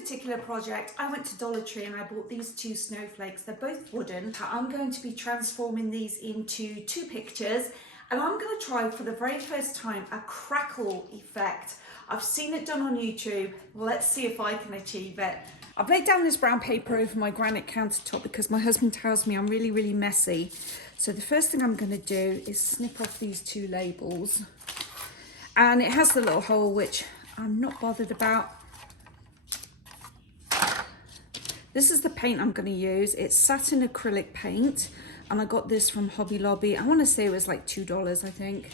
particular project, I went to Dollar Tree and I bought these two snowflakes. They're both wooden. I'm going to be transforming these into two pictures, and I'm going to try for the very first time a crackle effect. I've seen it done on YouTube. Let's see if I can achieve it. I've laid down this brown paper over my granite countertop because my husband tells me I'm really, really messy. So the first thing I'm going to do is snip off these two labels. And it has the little hole, which I'm not bothered about. This is the paint I'm going to use. It's satin acrylic paint, and I got this from Hobby Lobby. I want to say it was like $2, I think.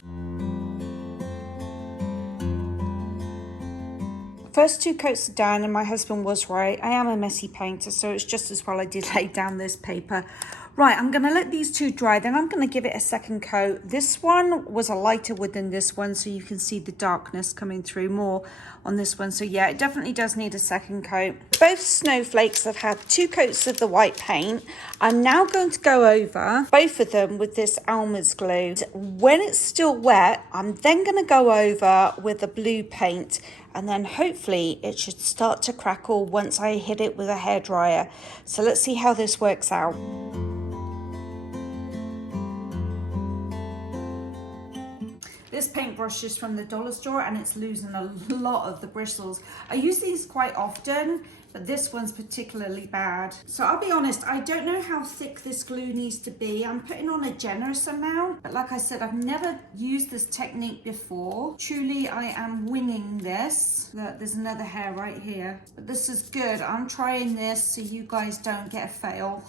First two coats are done, and my husband was right. I am a messy painter, so it's just as well I did lay down this paper. Right, I'm going to let these two dry, then I'm going to give it a second coat. This one was a lighter wood than this one, so you can see the darkness coming through more on this one. So yeah, it definitely does need a second coat. Both snowflakes have had two coats of the white paint. I'm now going to go over both of them with this Elmer's glue. When it's still wet, I'm then going to go over with the blue paint, and then hopefully it should start to crackle once I hit it with a hairdryer. So let's see how this works out. This paintbrush is from the dollar store and it's losing a lot of the bristles. I use these quite often, but this one's particularly bad. So I'll be honest, I don't know how thick this glue needs to be. I'm putting on a generous amount, but like I said, I've never used this technique before. Truly, I am winging this. Look, there's another hair right here. But this is good. I'm trying this so you guys don't get a fail.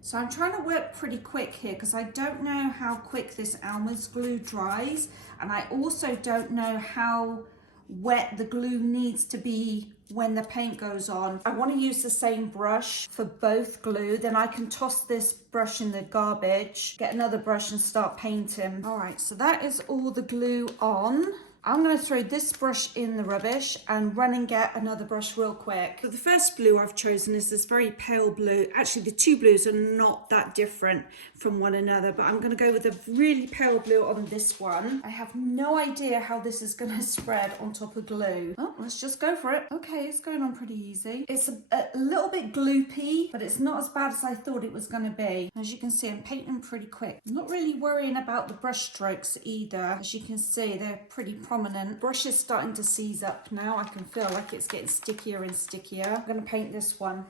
So I'm trying to work pretty quick here because I don't know how quick this Elmer's glue dries. And I also don't know how wet the glue needs to be when the paint goes on. I want to use the same brush for both glue, then I can toss this brush in the garbage, get another brush and start painting. All right, so that is all the glue on. I'm going to throw this brush in the rubbish and run and get another brush real quick. So the first blue I've chosen is this very pale blue. Actually, the two blues are not that different from one another, but I'm going to go with a really pale blue on this one. I have no idea how this is going to spread on top of glue. Oh, let's just go for it. Okay, it's going on pretty easy. It's a little bit gloopy, but it's not as bad as I thought it was going to be. As you can see, I'm painting pretty quick. I'm not really worrying about the brush strokes either. As you can see, they're pretty prominent. Brush is starting to seize up now. I can feel like it's getting stickier and stickier. I'm going to paint this one.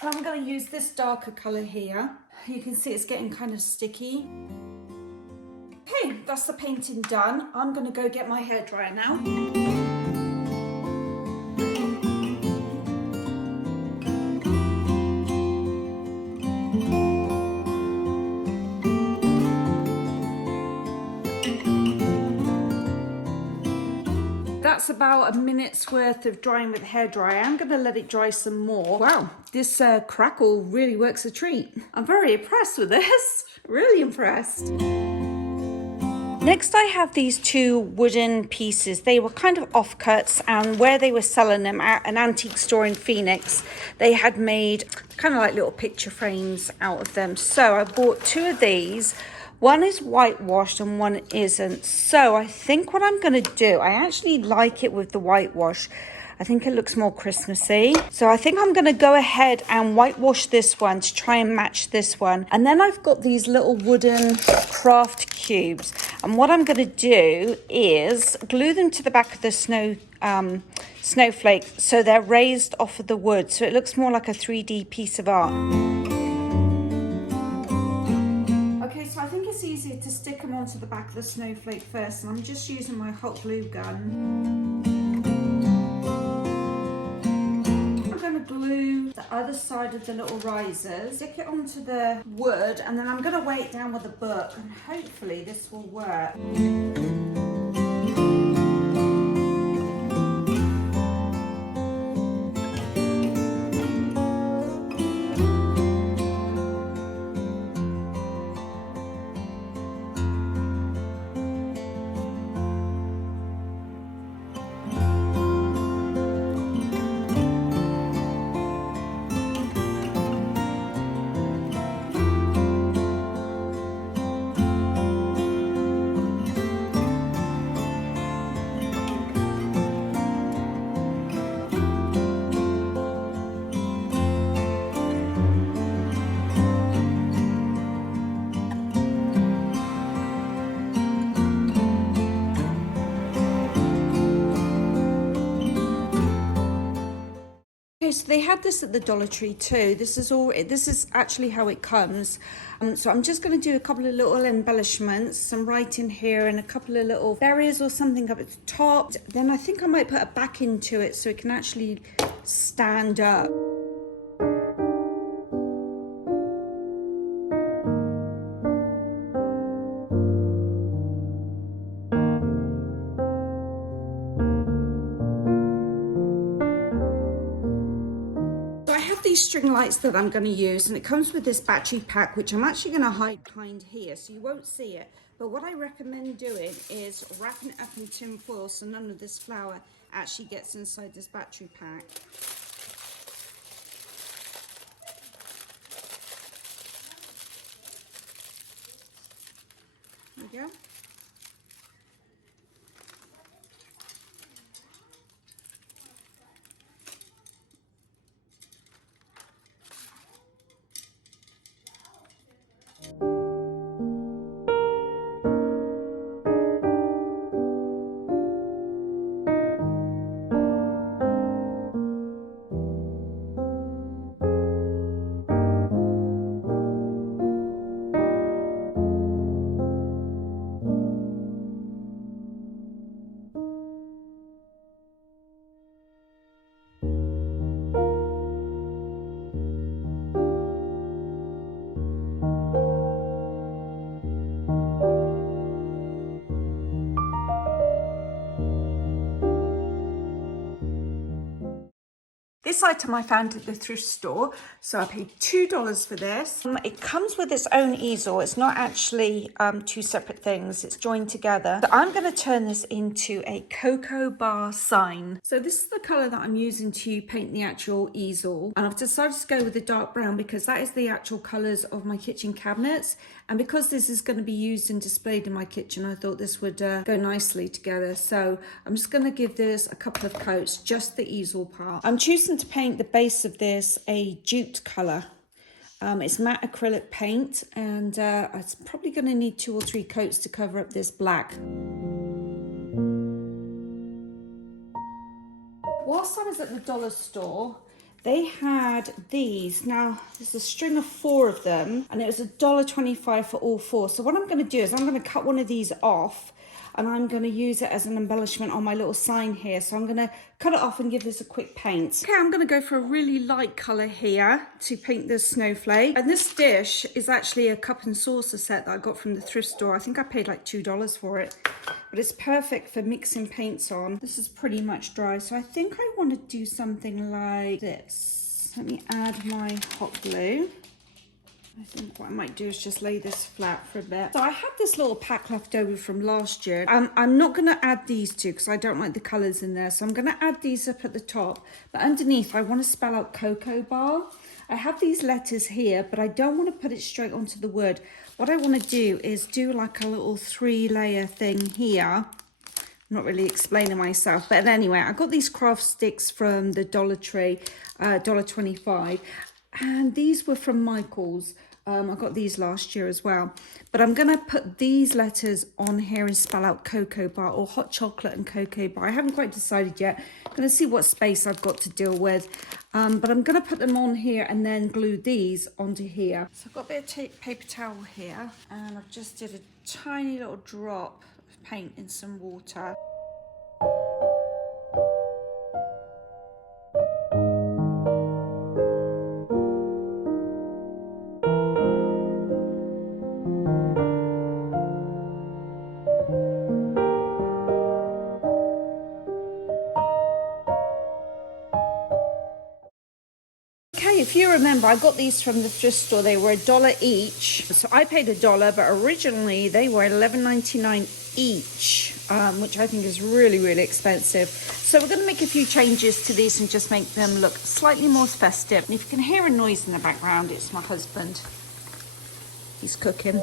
I'm going to use this darker colour here. You can see it's getting kind of sticky. Okay, that's the painting done. I'm going to go get my hairdryer now. That's about a minute's worth of drying with the hairdryer. I'm going to let it dry some more. Wow, this crackle really works a treat. I'm very impressed with this. Really impressed. Next I have these two wooden pieces. They were kind of offcuts, and where they were selling them at an antique store in Phoenix, they had made kind of like little picture frames out of them. So I bought two of these. One is whitewashed and one isn't. So I think what I'm going to do, I actually like it with the whitewash. I think it looks more Christmassy. So I think I'm going to go ahead and whitewash this one to try and match this one. And then I've got these little wooden craft cubes. And what I'm going to do is glue them to the back of the snowflake so they're raised off of the wood. So it looks more like a 3D piece of art. So I think it's easier to stick them onto the back of the snowflake first, and I'm just using my hot glue gun. I'm going to glue the other side of the little risers, stick it onto the wood, and then I'm going to weigh it down with a book, and hopefully this will work. so they had this at the Dollar Tree too. This is actually how it comes. So I'm just going to do a couple of little embellishments, some writing here and a couple of little berries or something up at the top. Then I think I might put a back into it so it can actually stand up. String lights that I'm going to use, and it comes with this battery pack, which I'm actually going to hide behind here so you won't see it. But what I recommend doing is wrapping it up in tin foil so none of this flour actually gets inside this battery pack. There we go. This item I found at the thrift store, so I paid $2 for this. It comes with its own easel. It's not actually two separate things. It's joined together. So I'm going to turn this into a cocoa bar sign. So this is the colour that I'm using to paint the actual easel. And I've decided to go with the dark brown because that is the actual colours of my kitchen cabinets. And because this is going to be used and displayed in my kitchen, I thought this would go nicely together. So I'm just going to give this a couple of coats, just the easel part. I'm choosing to paint the base of this a jute colour. It's matte acrylic paint, and it's probably going to need 2 or 3 coats to cover up this black. Whilst I was at the dollar store, they had these. Now, there's a string of 4 of them, and it was $1.25 for all 4. So what I'm going to do is I'm going to cut one of these off, and I'm going to use it as an embellishment on my little sign here. So I'm going to cut it off and give this a quick paint. Okay, I'm going to go for a really light colour here to paint this snowflake. And this dish is actually a cup and saucer set that I got from the thrift store. I think I paid like $2 for it. But it's perfect for mixing paints on. This is pretty much dry, so I think I want to do something like this. Let me add my hot glue. I think what I might do is just lay this flat for a bit. So I had this little pack left over from last year. I'm not going to add these two because I don't like the colours in there. So I'm going to add these up at the top. But underneath, I want to spell out cocoa bar. I have these letters here, but I don't want to put it straight onto the wood. What I want to do is do like a little 3-layer thing here. I'm not really explaining myself, but anyway, I got these craft sticks from the Dollar Tree, $1.25, and these were from Michael's. I got these last year as well, but I'm going to put these letters on here and spell out cocoa bar or hot chocolate and cocoa bar. I haven't quite decided yet. I'm going to see what space I've got to deal with, but I'm going to put them on here and then glue these onto here. So I've got a bit of paper towel here, and I've just did a tiny little drop of paint in some water. If you remember, I got these from the thrift store. They were $1 each. So I paid $1, but originally they were $11.99 each, which I think is really, really expensive. So we're going to make a few changes to these and just make them look slightly more festive. And if you can hear a noise in the background, it's my husband. He's cooking.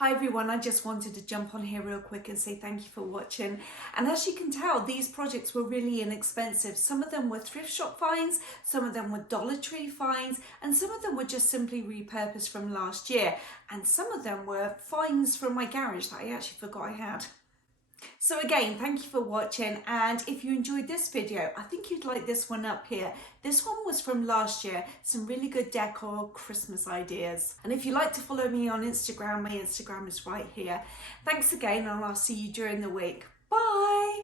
Hi everyone, I just wanted to jump on here real quick and say thank you for watching. And as you can tell, these projects were really inexpensive. Some of them were thrift shop finds, some of them were Dollar Tree finds, and some of them were just simply repurposed from last year. And some of them were finds from my garage that I actually forgot I had. So again, thank you for watching, and if you enjoyed this video, I think you'd like this one up here. This one was from last year, some really good decor Christmas ideas. And if you'd like to follow me on Instagram, my Instagram is right here. Thanks again, and I'll see you during the week. Bye!